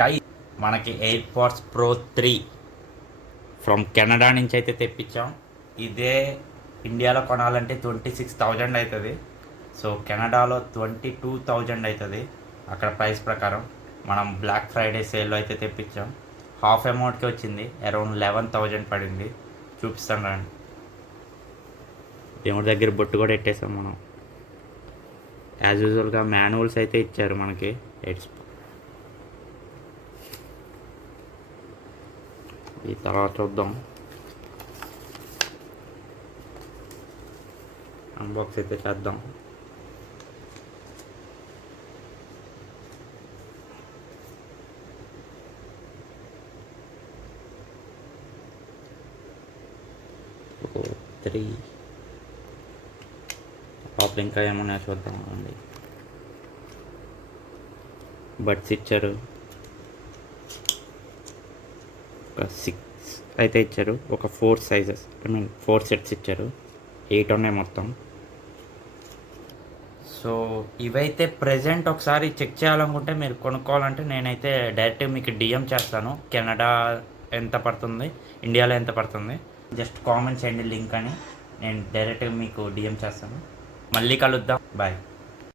గై మనకి AirPods pro 3 from Canada నుంచి అయితే తెప్పించాం. ఇదే ఇండియాలో కొనాలంటే 26,000 అవుతుంది. సో కెనడాలో 22,000 అవుతుంది అక్కడ ప్రైస్ ప్రకారం. మనం బ్లాక్ ఫ్రైడే సేల్లో అయితే తెప్పించాం. హాఫ్ అమౌంట్కి వచ్చింది, అరౌండ్ 11,000 పడింది. చూపిస్తాను రండి. దేవుడి దగ్గర బొట్టు కూడా పెట్టేసాం మనం. యాజ్ యూజువల్గా మాన్యువల్స్ అయితే ఇచ్చారు మనకి. ఈ తర్వాత చూద్దాం, అన్బాక్స్ అయితే చేద్దాం. త్రీ లోపల ఇంకా ఏమన్నా చూద్దాం అండి. బడ్స్ ఇచ్చారు, ఒక 6 అయితే ఇచ్చారు, ఒక 4 సైజెస్, 4 సెట్స్ ఇచ్చారు. 8 ఉన్నాయి మొత్తం. సో ఇవైతే ప్రజెంట్ ఒకసారి చెక్ చేయాలనుకుంటే మీరు కొనుక్కోవాలంటే నేనైతే డైరెక్ట్ మీకు డిఎం చేస్తాను. కెనడా ఎంత పడుతుంది, ఇండియాలో ఎంత పడుతుంది, జస్ట్ కామెంట్ చేయండి లింక్ అని, నేను డైరెక్ట్గా మీకు డిఎం చేస్తాను. మళ్ళీ కలుద్దాం, బాయ్.